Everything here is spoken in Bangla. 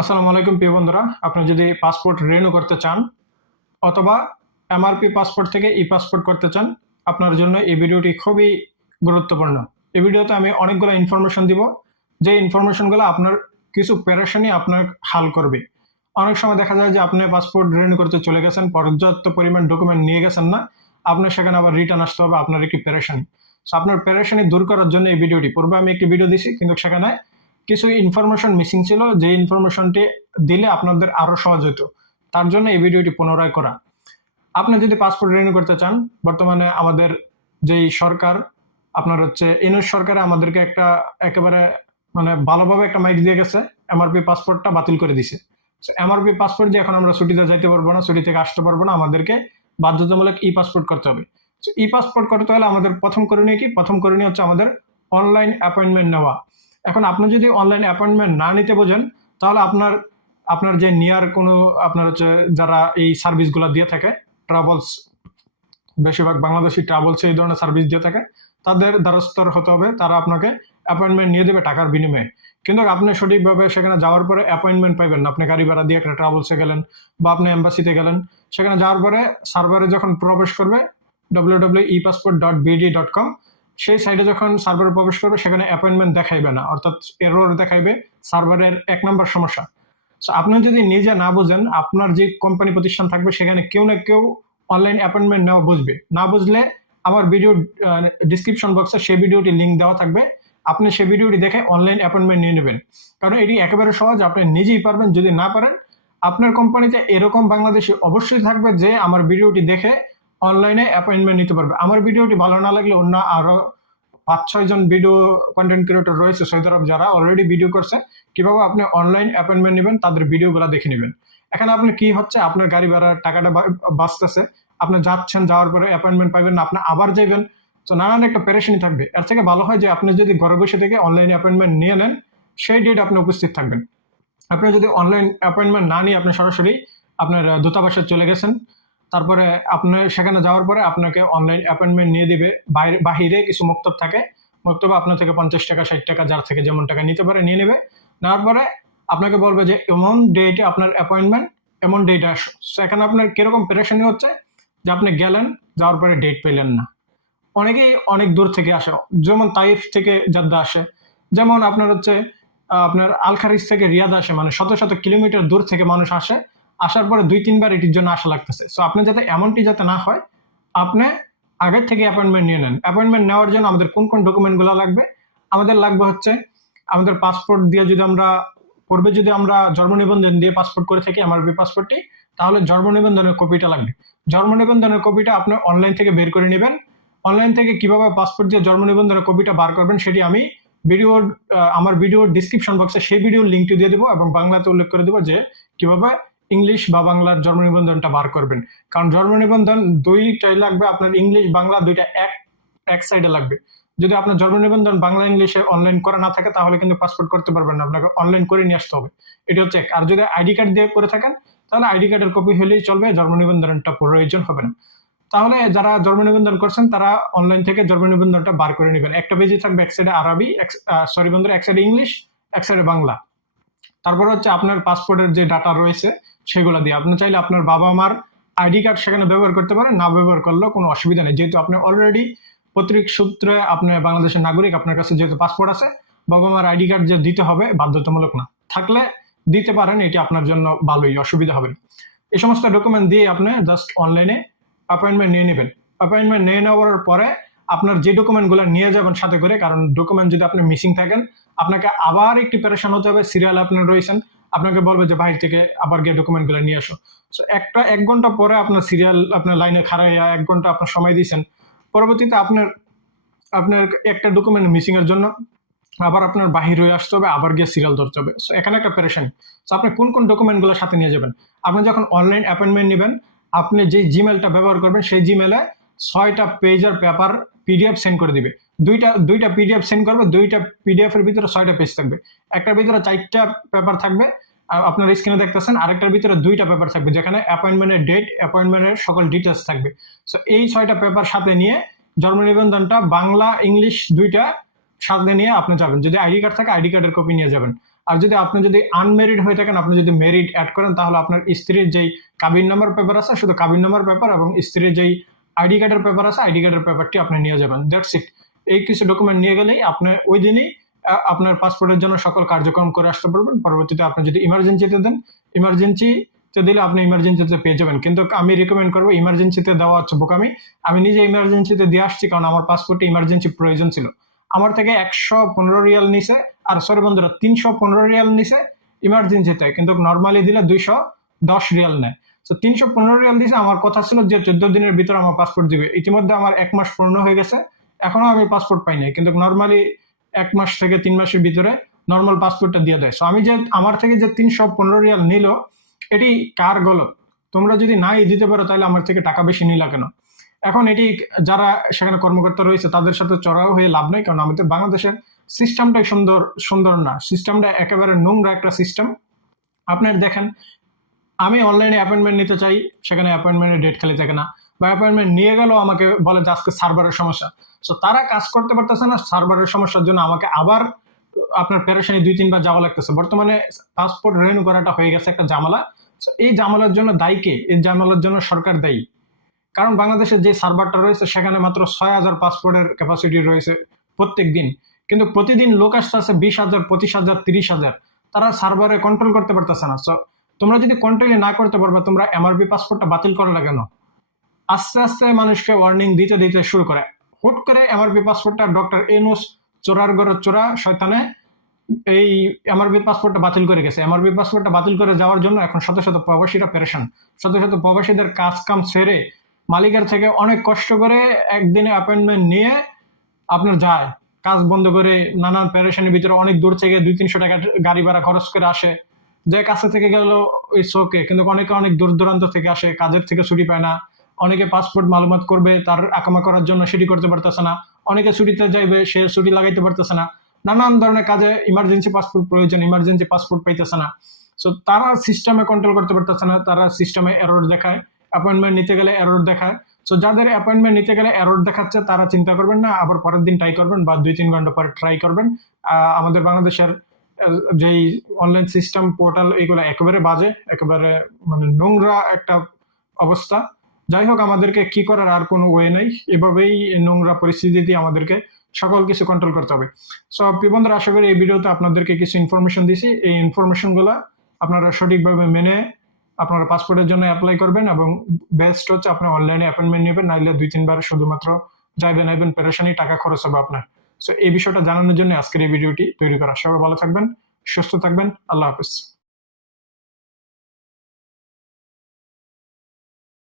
আসসালামু আলাইকুম প্রিয় বন্ধুরা, আপনি যদি পাসপোর্ট রিনিউ করতে চান অথবা এমআরপি পাসপোর্ট থেকে ই পাসপোর্ট করতে চান, আপনার জন্য এই ভিডিওটি খুবই গুরুত্বপূর্ণ। এই ভিডিওতে আমি অনেকগুলো ইনফরমেশন দিব, যে ইনফরমেশনগুলো আপনার কিছু পেরেশানি আপনার হাল করবে। অনেক সময় দেখা যায় যে আপনি পাসপোর্ট রিনিউ করতে চলে গেছেন, পর্যাপ্ত পরিমাণ ডকুমেন্ট নিয়ে গেছেন না, আপনার সেখানে আবার রিটার্ন আসতে হবে, আপনার একটি পেরেশানি। আপনার পেরেশানি দূর করার জন্য এই ভিডিওটি। পূর্বে আমি একটি ভিডিও দিছি, কিন্তু সেখানে কিছু ইনফরমেশন মিসিং ছিল, যে ইনফরমেশনটি দিলে আপনাদের আরো সহজ হতো। তার জন্য এই ভিডিওটি পুনরায় করা। আপনি যদি পাসপোর্ট রিনিউ করতে চান, বর্তমানে আমাদের যেই সরকার, আপনার হচ্ছে ইউনূস সরকারে আমাদেরকে একটা একেবারে মানে ভালোভাবে একটা মাইক দিয়ে গেছে, এমআরপি পাসপোর্টটা বাতিল করে দিছে। এমআরপি পাসপোর্ট দিয়ে এখন আমরা ছুটিতে যাইতে পারবো না, ছুটি থেকে আসতে পারবো না, আমাদেরকে বাধ্যতামূলক ই পাসপোর্ট করতে হবে। ই পাসপোর্ট করতে হলে আমাদের প্রথম করণীয় কি? প্রথম করণীয় হচ্ছে আমাদের অনলাইন অ্যাপয়েন্টমেন্ট নেওয়া। এখন আপনি যদি অনলাইন অ্যাপয়েন্টমেন্ট না নিতে বোঝেন, তাহলে আপনার আপনার যে নিয়ার কোনো আপনার হচ্ছে যারা এই সার্ভিসগুলো দিয়ে থাকে, ট্রাভেলস, বেশিরভাগ বাংলাদেশি ট্রাভেলস এই ধরনের সার্ভিস দিয়ে থাকে, তাদের দ্বারস্থ হতে হবে। তারা আপনাকে অ্যাপয়েন্টমেন্ট নিয়ে দেবে টাকার বিনিময়ে। কিন্তু আপনি সঠিকভাবে সেখানে যাওয়ার পরে অ্যাপয়েন্টমেন্ট পাইবেন না। আপনি গাড়ি ভাড়া দিয়ে একটা ট্রাভেলসে গেলেন বা আপনি এম্বাসিতে গেলেন, সেখানে যাওয়ার পরে সার্ভারে যখন প্রবেশ করবে www.epassport.bd.com, সেই সাইটে যখন সার্ভারে প্রবেশ করবে সেখানে অ্যাপয়েন্টমেন্ট দেখাইবে না, অর্থাৎ এরর দেখাইবে, সার্ভারের 1 নম্বর সমস্যা। আপনি যদি নিজে না বুঝেন, আপনার যে কোম্পানি প্রতিষ্ঠান থাকবে সেখানে কেউ না কেউ অনলাইন অ্যাপয়েন্টমেন্ট নেওয়া বুঝবে। না বুঝলে আমার ভিডিও ডিসক্রিপশন বক্সে সেই ভিডিওটি লিঙ্ক দেওয়া থাকবে, আপনি সেই ভিডিওটি দেখে অনলাইন অ্যাপয়েন্টমেন্ট নিয়ে নেবেন। কারণ এটি একেবারে সহজ, আপনি নিজেই পারবেন। যদি না পারেন, আপনার কোম্পানিতে এরকম বাংলাদেশি অবশ্যই থাকবে যে আমার ভিডিওটি দেখে অনলাইনে অ্যাপয়েন্টমেন্ট নিতে পারবে। আমার ভিডিওটি ভালো না লাগলে অন্য আরো 5-6 জন ভিডিও কন্টেন্ট ক্রিয়েটর রয়েছে সৌদি আরব, যারা অলরেডি ভিডিও করছে কিভাবে আপনি অনলাইন অ্যাপয়েন্টমেন্ট নেবেন, তাদের ভিডিওগুলো দেখে নেবেন। এখানে আপনি কি হচ্ছে, আপনার গাড়ি ভাড়ার টাকাটা বাঁচতেছে, আপনি যাচ্ছেন, যাওয়ার পরে অ্যাপয়েন্টমেন্ট পাইবেন না, আপনি আবার যাইবেন, তো নানান একটা পেরেশানি থাকবে। এর থেকে ভালো হয় যে আপনি যদি ঘরে বসে থেকে অনলাইন অ্যাপয়েন্টমেন্ট নিয়ে নেন, সেই ডেট আপনি উপস্থিত থাকবেন। আপনি যদি অনলাইন অ্যাপয়েন্টমেন্ট না নিয়ে আপনি সরাসরি আপনার দূতাবাসে চলে গেছেন, তারপরে আপনি সেখানে যাওয়ার পরে আপনাকে অনলাইন অ্যাপয়েন্টমেন্ট নিয়ে দিবে। বাহিরে কিছু মক্তব থাকে, মক্তবে আপনার থেকে 50 টাকা 60 টাকা যার থেকে যেমন টাকা নিতে পারে নিয়ে নেবে। নেওয়ার পরে আপনাকে বলবে যে এমন ডেটে আপনার অ্যাপয়েন্টমেন্ট, এমন ডেটে আসো। এখানে আপনার কিরকম পেরেশানি হচ্ছে যে আপনি গেলেন, যাওয়ার পরে ডেট পেলেন না। অনেকেই অনেক দূর থেকে আসে, যেমন তাইফ থেকে জাদ্দা আসে, যেমন আপনার হচ্ছে আপনার আলখারিজ থেকে রিয়াদ আসে, মানে শত শত কিলোমিটার দূর থেকে মানুষ আসে। আসার পরে 2-3 বার এটির জন্য আসা লাগতেছে। সো আপনি যাতে এমনটি যাতে না হয়, আপনি আগের থেকে অ্যাপয়েন্টমেন্ট নিয়ে নেন। অ্যাপয়েন্টমেন্ট নেওয়ার জন্য আমাদের কোন কোন ডকুমেন্টগুলো লাগবে? আমাদের লাগবে হচ্ছে আমাদের পাসপোর্ট দিয়ে, যদি আমরা পূর্বে যদি আমরা জন্ম নিবন্ধন দিয়ে পাসপোর্ট করে থাকি, আমার পাসপোর্টটি, তাহলে জন্ম নিবন্ধনের কপিটা লাগবে। জন্ম নিবন্ধনের কপিটা আপনি অনলাইন থেকে বের করে নেবেন। অনলাইন থেকে কিভাবে পাসপোর্ট দিয়ে জন্ম নিবন্ধনের কপিটা বার করবেন সেটি আমি আমার ভিডিওর ডিসক্রিপশন বক্সে সেই ভিডিওর লিঙ্কটি দিয়ে দেবো, এবং বাংলাতে উল্লেখ করে দেবো যে কিভাবে ইংলিশ বা বাংলার জন্ম নিবন্ধনটা বার করবেন। কারণ জন্ম নিবন্ধন দুইটাই লাগবে, আপনার ইংলিশ বাংলা দুইটা এক সাইডে লাগবে। যদি আপনার জন্ম নিবন্ধন বাংলা ইংলিশে অনলাইন করা না থাকে, তাহলে কিন্তু পাসপোর্ট করতে পারবেন না, আপনাকে অনলাইন করে নিয়ে আসতে হবে। এটি হচ্ছে এক। আর যদি আইডি কার্ড দিয়ে করে থাকেন, তাহলে আইডি কার্ডের কপি হলেই চলবে, জন্ম নিবন্ধনটা প্রয়োজন হবে না। তাহলে যারা জন্ম নিবন্ধন করছেন তারা অনলাইন থেকে জন্ম নিবন্ধনটা বার করে নেবেন। একটা পেজে থাকবে এক সাইডে আরবি, সরি বন্ধুরা, এক সাইডে ইংলিশ, এক সাইডে বাংলা। তারপর হচ্ছে আপনার পাসপোর্টের যে ডাটা রয়েছে সেগুলো দিয়ে আপনি চাইলে আপনার বাবা মার আইডি কার্ড সেখানে ব্যবহার করতে পারেন, না ব্যবহার করলেও কোনো অসুবিধা নেই। যেহেতু আপনি অলরেডি পৈতৃক সূত্রে আপনি বাংলাদেশের নাগরিক, আপনার কাছে যেহেতু পাসপোর্ট আছে, বাবা মার আইডি কার্ড যে দিতে হবে বাধ্যতামূলক না, থাকলে দিতে পারেন, এটি আপনার জন্য ভালোই, অসুবিধা হবে না। এই সমস্ত ডকুমেন্ট দিয়ে আপনি জাস্ট অনলাইনে অ্যাপয়েন্টমেন্ট নিয়ে নেবেন। অ্যাপয়েন্টমেন্ট নিয়ে নেওয়ার পরে আপনার যে ডকুমেন্টগুলো নিয়ে যাবেন সাথে করে, কারণ ডকুমেন্ট যদি আপনি মিসিং থাকেন, আপনাকে আবার একটি প্যারেশান হতে হবে। সিরিয়াল আপনার রয়েছেন, আপনাকে বলবে যে বাইরে থেকে আবার গিয়ে ডকুমেন্টগুলো নিয়ে আসো। সো 1 ঘন্টা পরে আপনার সিরিয়াল, আপনার লাইনে খাড়াইয়া 1 ঘন্টা আপনার সময় দিয়েছেন, পরবর্তীতে আপনার আপনার একটা ডকুমেন্ট মিসিং এর জন্য আবার আপনার বাহির হয়ে আসতে হবে, আবার গিয়ে সিরিয়াল ধরতে হবে। সো এখানে একটা পেরেশানি। সো আপনি কোন কোন ডকুমেন্টগুলো সাথে নিয়ে যাবেন? আপনি যখন অনলাইন অ্যাপয়েন্টমেন্ট নেবেন, আপনি যে জিমেলটা ব্যবহার করবেন সেই জিমেলে 6টা পেজের পেপার পিডিএফ সেন্ড করে দিবে। দুইটা পিডিএফ সেন্ড করবে, দুইটা পিডিএফ এর ভিতরে 6টা পেজ থাকবে। একটার ভিতরে 4টা পেপার থাকবে, আপনার স্ক্রিনে দেখতেছেন, আরেকটার ভিতরে 2টা পেপার থাকবে, যেখানে অ্যাপয়েন্টমেন্টের ডেট, অ্যাপয়েন্টমেন্টের সকল ডিটেলস থাকবে। সো এই 6টা পেপার সাথে নিয়ে জন্ম নিবন্ধনটা বাংলা ইংলিশ দুইটা সাথে নিয়ে আপনি যাবেন। যদি আইডি কার্ড থাকে আইডি কার্ডের কপি নিয়ে যাবেন। আর যদি আপনি যদি আনমেরিড হয়ে থাকেন, আপনি যদি মেরিড অ্যাড করেন, তাহলে আপনার স্ত্রীর যেই কাবিন নাম্বার পেপার আছে, শুধু কাবিন নাম্বার পেপার এবং স্ত্রীর যেই আইডি কার্ডের পেপার আছে, আইডি কার্ডের পেপারটি আপনি নিয়ে যাবেন। That's it. এই কিছু ডকুমেন্ট নিয়ে গেলেই আপনি ওই দিনই আপনার পাসপোর্টের জন্য সকল কার্যক্রম করে আসতে পারবেন। পরবর্তীতে আপনি যদি ইমার্জেন্সিতে দেন, ইমার্জেন্সিতে দিলে আপনি ইমার্জেন্সিতে পেয়ে যাবেন। কিন্তু আমি রিকমেন্ড করবো ইমার্জেন্সিতে দেওয়া হচ্ছে বোকামি। আমি নিজে ইমার্জেন্সিতে দিয়ে আসছি, কারণ আমার পাসপোর্টে ইমার্জেন্সি প্রয়োজন ছিল। আমার থেকে 115 রিয়াল নিছে, আর সরি বন্ধুরা 315 রিয়াল নিছে ইমার্জেন্সিতে, কিন্তু নর্মালি দিলে 210 রিয়াল নেয়। তো 315 রিয়াল দিছে। আমার কথা ছিল যে 14 দিনের ভিতরে আমার পাসপোর্ট দিবে। ইতিমধ্যে আমার 1 মাস পূর্ণ হয়ে গেছে, এখনো আমি পাসপোর্ট পাই নাই। কিন্তু নর্মালি 1 মাস থেকে 3 মাসের ভিতরে নর্মাল পাসপোর্টটা দিয়ে দেয়। সো আমি যে আমার থেকে যে 315 রিয়াল নিল, এটি কার গলত? তোমরা যদি নাই দিতে পারো তাহলে আমার থেকে টাকা বেশি নিলা কেন? এখন এটি যারা সেখানে কর্মকর্তা রয়েছে তাদের সাথে চড়াও হয়ে লাভ নেই, কারণ আমাদের বাংলাদেশের সিস্টেমটাই সুন্দর না। সিস্টেমটা একেবারে নোংরা একটা সিস্টেম। আপনার দেখেন, আমি অনলাইনে অ্যাপয়েন্টমেন্ট নিতে চাই, সেখানে অ্যাপয়েন্টমেন্টের ডেট খালি থাকে না, বা অ্যাপয়েন্টমেন্ট নিয়ে গেলেও আমাকে বলে যে আজকে সার্ভারের সমস্যা। সো তারা কাজ করতে পারতেছে না, সার্ভারের সমস্যার জন্য আমাকে আবার আপনার পেরেশানি 2-3 বার যাওয়া লাগতেছে। বর্তমানে পাসপোর্ট রিনিউ করাটা হয়ে গেছে একটা ঝামেলা। এই ঝামেলার জন্য দায়ী কে? এই ঝামেলার জন্য সরকার দায়ী। কারণ বাংলাদেশের যে সার্ভারটা রয়েছে সেখানে মাত্র 6,000 পাসপোর্টের ক্যাপাসিটি রয়েছে প্রত্যেক দিন, কিন্তু প্রতিদিন লোক আসতেছে 20,000, 25,000, 30,000। তারা সার্ভারে কন্ট্রোল করতে পারতেছে না। সো তোমরা যদি কন্ট্রোল না করতে পারবে, তোমরা এমআরবি পাসপোর্টটা বাতিল করলে কেন? আস্তে আস্তে মানুষকে ওয়ার্নিং দিতে দিতে শুরু করে। হুট করে এমআরবি পাসপোর্টটা ডক্টর এনুস চোরার ঘরে চোরা শয়তানে এই এমআরবি পাসপোর্টটা বাতিল করে গেছে। এমআরবি পাসপোর্টটা বাতিল করে যাওয়ার জন্য এখন শত শত প্রবাসীরা পেরেশান। শত শত প্রবাসীদের কাজ কাম ছেড়ে মালিকের থেকে অনেক কষ্ট করে একদিনে অ্যাপয়েন্টমেন্ট নিয়ে আপনার যায়, কাজ বন্ধ করে নানান পেরেশানির ভিতরে অনেক দূর থেকে 200-300 টাকা গাড়ি ভাড়া খরচ করে আসে। যে কাছে থেকে গেল ওই শোকে, কিন্তু অনেকে অনেক দূর দূরান্ত থেকে আসে, কাজের থেকে ছুটি পায় না। অনেকে পাসপোর্ট মালুমাত করবে, তার আকামা করার জন্য সেটি করতে পারতেছে না। অনেকে ছুটিতে যাইবে, সে ছুটি লাগাইতে পারতেছে না। নানান ধরনের কাজে ইমার্জেন্সি পাসপোর্ট প্রয়োজন, ইমার্জেন্সি পাসপোর্ট পাইতেছে না। সো তারা সিস্টেমে কন্ট্রোল করতে পারতেছে না, তারা সিস্টেমে এরর দেখায়, অ্যাপয়েন্টমেন্ট নিতে গেলে এরর দেখায়। সো যাদের অ্যাপয়েন্টমেন্ট নিতে গেলে এরর দেখাচ্ছে তারা চিন্তা করবেন না, আবার পরের দিন ট্রাই করবেন বা 2-3 ঘন্টা পরে ট্রাই করবেন। আমাদের বাংলাদেশের যেই অনলাইন সিস্টেম পোর্টাল, এগুলো একেবারে বাজে, একেবারে মানে নোংরা একটা অবস্থা। যাই হোক, আমাদেরকে কি করার আর কোনো ওয়ে নেই, এভাবেই নোংরা পরিস্থিতিতে আমাদেরকে সকল কিছু কন্ট্রোল করতে হবে। সো প্রিয় বন্ধুরা, আশা করি এই ভিডিওতে আপনাদেরকে কিছু ইনফরমেশন দিছি। এই ইনফরমেশনগুলো আপনারা সঠিকভাবে মেনে আপনারা পাসপোর্টের জন্য অ্যাপ্লাই করবেন, এবং বেস্ট হচ্ছে আপনি অনলাইনে অ্যাপয়েন্টমেন্ট নেবেন, নাইলে 2-3 বার শুধুমাত্র যাইবেন আইবেন, পেরেশানি, টাকা খরচ হবে আপনার। সো এই বিষয়টা জানানোর জন্য আজকের এই ভিডিওটি তৈরি করা। সবাই ভালো থাকবেন, সুস্থ থাকবেন, আল্লাহ হাফেজ।